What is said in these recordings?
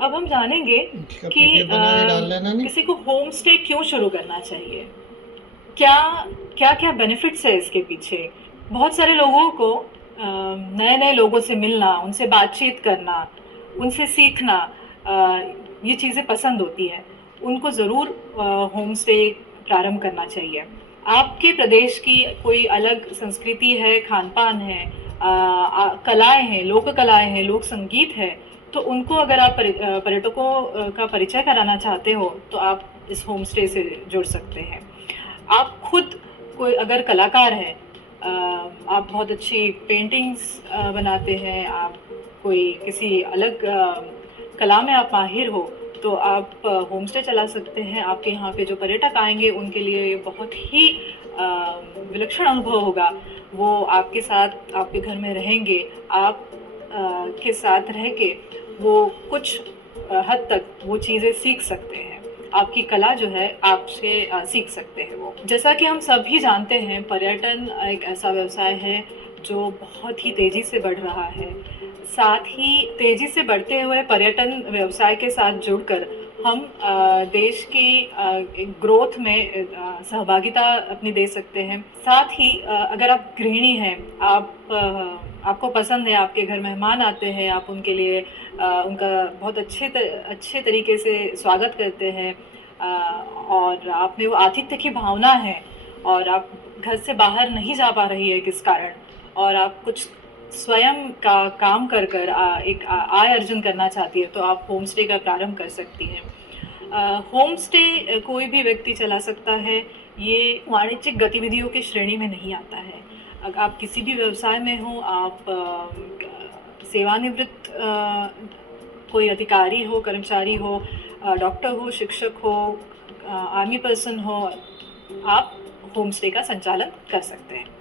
अब हम जानेंगे इसका कि पीडीएफ बना के डाल लेना नहीं। किसी को होम स्टे क्यों शुरू करना चाहिए, क्या क्या क्या बेनिफिट्स है इसके पीछे। बहुत सारे लोगों को नए नए लोगों से मिलना, उनसे बातचीत करना, उनसे सीखना, ये चीज़ें पसंद होती हैं। उनको ज़रूर होम स्टे प्रारंभ करना चाहिए। आपके प्रदेश की कोई अलग संस्कृति है, खान पान है, कलाएं हैं, लोक कलाएं हैं, लोक संगीत है, तो उनको अगर आप पर्यटकों का परिचय कराना चाहते हो तो आप इस होम स्टे से जुड़ सकते हैं। आप खुद कोई अगर कलाकार हैं, आप बहुत अच्छी पेंटिंग्स बनाते हैं, आप कोई किसी अलग कला में आप माहिर हो, तो आप होम स्टे चला सकते हैं। आपके यहाँ पे जो पर्यटक आएंगे उनके लिए ये बहुत ही विलक्षण अनुभव होगा। वो आपके साथ आपके घर में रहेंगे, आप के साथ रह के वो कुछ हद तक वो चीज़ें सीख सकते हैं। आपकी कला जो है आपसे सीख सकते हैं वो। जैसा कि हम सभी जानते हैं, पर्यटन एक ऐसा व्यवसाय है जो बहुत ही तेज़ी से बढ़ रहा है। साथ ही तेज़ी से बढ़ते हुए पर्यटन व्यवसाय के साथ जुड़कर हम देश की एक ग्रोथ में सहभागिता अपनी दे सकते हैं। साथ ही अगर आप गृहिणी हैं, आपको पसंद है, आपके घर मेहमान आते हैं, आप उनके लिए उनका बहुत अच्छे तरीके से स्वागत करते हैं, और आप में वो आतिथ्य की भावना है, और आप घर से बाहर नहीं जा पा रही है किस कारण, और आप कुछ स्वयं का काम कर कर एक आय अर्जन करना चाहती है, तो आप होम स्टे का प्रारंभ कर सकती हैं। होम स्टे कोई भी व्यक्ति चला सकता है। ये वाणिज्यिक गतिविधियों की श्रेणी में नहीं आता है। अगर आप किसी भी व्यवसाय में हो, आप सेवानिवृत्त कोई अधिकारी हो, कर्मचारी हो, डॉक्टर हो, शिक्षक हो, आर्मी पर्सन हो, आप होम स्टे का संचालन कर सकते हैं।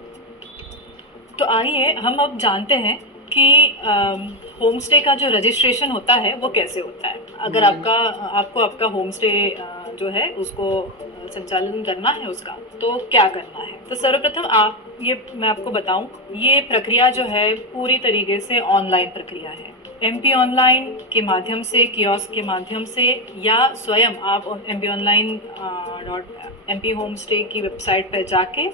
तो आइए हम अब जानते हैं कि होम स्टे का जो रजिस्ट्रेशन होता है वो कैसे होता है। अगर आपको आपका होम स्टे जो है उसको संचालन करना है उसका, तो क्या करना है। तो सर्वप्रथम आप ये मैं आपको बताऊं, ये प्रक्रिया जो है पूरी तरीके से ऑनलाइन प्रक्रिया है। एमपी ऑनलाइन के माध्यम से, कियोस्क के माध्यम से, या स्वयं आप MP online dot MP home stay की वेबसाइट पर जाके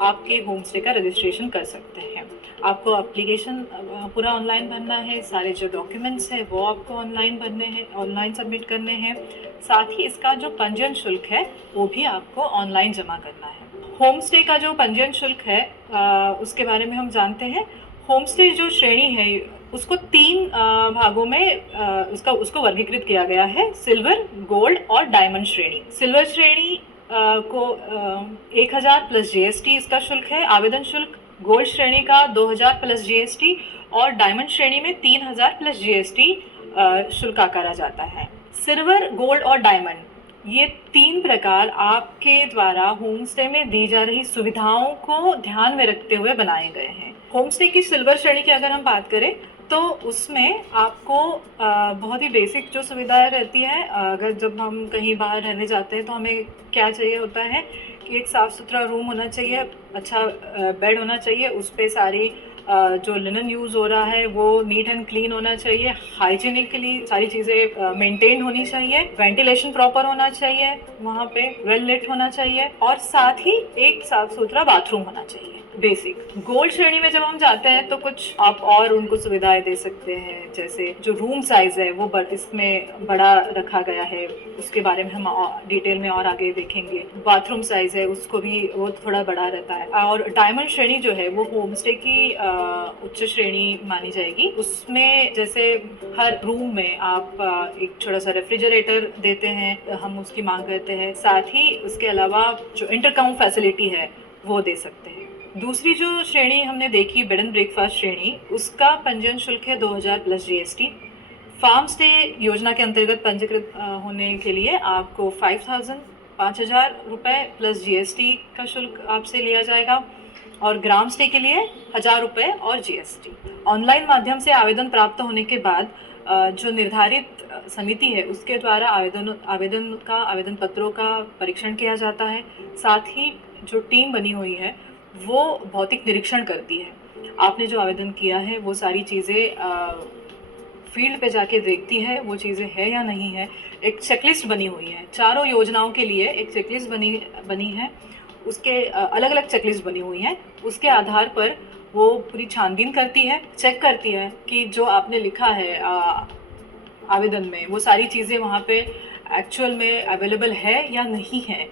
आपके होम स्टे का रजिस्ट्रेशन कर सकते हैं। आपको एप्लीकेशन पूरा ऑनलाइन भरना है, सारे जो डॉक्यूमेंट्स हैं वो आपको ऑनलाइन भरने हैं, ऑनलाइन सबमिट करने हैं। साथ ही इसका जो पंजीयन शुल्क है वो भी आपको ऑनलाइन जमा करना है। होम स्टे का जो पंजीयन शुल्क है उसके बारे में हम जानते हैं। होम स्टे जो श्रेणी है उसको तीन भागों में उसका उसको वर्गीकृत किया गया है: सिल्वर, गोल्ड और डायमंड श्रेणी। सिल्वर श्रेणी को 1000 प्लस जीएसटी इसका शुल्क है, आवेदन शुल्क। गोल्ड श्रेणी का 2000 प्लस जीएसटी, और डायमंड श्रेणी में 3000 प्लस जीएसटी शुल्क आकारा जाता है। सिल्वर, गोल्ड और डायमंड, ये तीन प्रकार आपके द्वारा होम स्टे में दी जा रही सुविधाओं को ध्यान में रखते हुए बनाए गए हैं। होम स्टे की सिल्वर श्रेणी की अगर हम बात करें तो उसमें आपको बहुत ही बेसिक जो सुविधाएं रहती हैं। अगर जब हम कहीं बाहर रहने जाते हैं तो हमें क्या चाहिए होता है कि एक साफ़ सुथरा रूम होना चाहिए, अच्छा बेड होना चाहिए, उस पर सारी जो लिनन यूज़ हो रहा है वो नीट एंड क्लीन होना चाहिए, हाइजीनिकली सारी चीज़ें मेंटेन होनी चाहिए, वेंटिलेशन प्रॉपर होना चाहिए, वहाँ पे वेल लिट होना चाहिए, और साथ ही एक साफ सुथरा बाथरूम होना चाहिए। बेसिक। गोल्ड श्रेणी में जब हम जाते हैं तो कुछ आप और उनको सुविधाएं दे सकते हैं, जैसे जो रूम साइज है वो इसमें बड़ा रखा गया है, उसके बारे में हम डिटेल में और आगे देखेंगे। बाथरूम साइज है उसको भी वो थोड़ा बड़ा रहता है। और डायमंड श्रेणी जो है वो होम स्टे की उच्च श्रेणी मानी जाएगी। उसमें जैसे हर रूम में आप एक छोटा सा रेफ्रिजरेटर देते हैं, हम उसकी मांग करते हैं। साथ ही उसके अलावा जो इंटरकम फैसिलिटी है वो दे सकते हैं। दूसरी जो श्रेणी हमने देखी, बेड एंड ब्रेकफास्ट श्रेणी, उसका पंजीयन शुल्क है 2000 प्लस जीएसटी। फार्म स्टे योजना के अंतर्गत पंजीकृत होने के लिए आपको 5000 रुपये प्लस जीएसटी का शुल्क आपसे लिया जाएगा, और ग्राम स्टे के लिए 1000 रुपये और जीएसटी। ऑनलाइन माध्यम से आवेदन प्राप्त होने के बाद जो निर्धारित समिति है उसके द्वारा आवेदन पत्रों का परीक्षण किया जाता है। साथ ही जो टीम बनी हुई है वो भौतिक निरीक्षण करती है। आपने जो आवेदन किया है वो सारी चीज़ें फील्ड पे जाके देखती है वो चीज़ें है या नहीं है। एक चेकलिस्ट बनी हुई है, चारों योजनाओं के लिए एक चेकलिस्ट बनी है, उसके अलग अलग चेकलिस्ट बनी हुई हैं। उसके आधार पर वो पूरी छानबीन करती है, चेक करती है कि जो आपने लिखा है आवेदन में वो सारी चीज़ें वहाँ पे एक्चुअल में अवेलेबल है या नहीं है।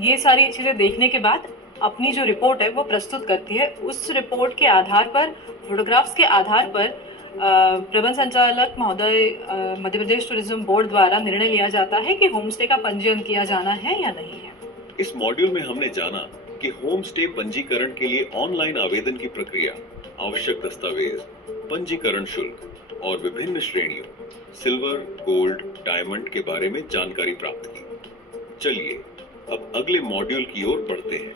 ये सारी चीज़ें देखने के बाद अपनी जो रिपोर्ट है वो प्रस्तुत करती है। उस रिपोर्ट के आधार पर, फोटोग्राफ्स के आधार पर प्रबंध संचालक महोदय मध्य प्रदेश टूरिज्म बोर्ड द्वारा निर्णय लिया जाता है कि होम स्टे का पंजीयन किया जाना है या नहीं है। इस मॉड्यूल में हमने जाना कि होम स्टे पंजीकरण के लिए ऑनलाइन आवेदन की प्रक्रिया, आवश्यक दस्तावेज, पंजीकरण शुल्क और विभिन्न श्रेणियों सिल्वर, गोल्ड, डायमंड के बारे में जानकारी प्राप्त की। चलिए अब अगले मॉड्यूल की ओर बढ़ते हैं।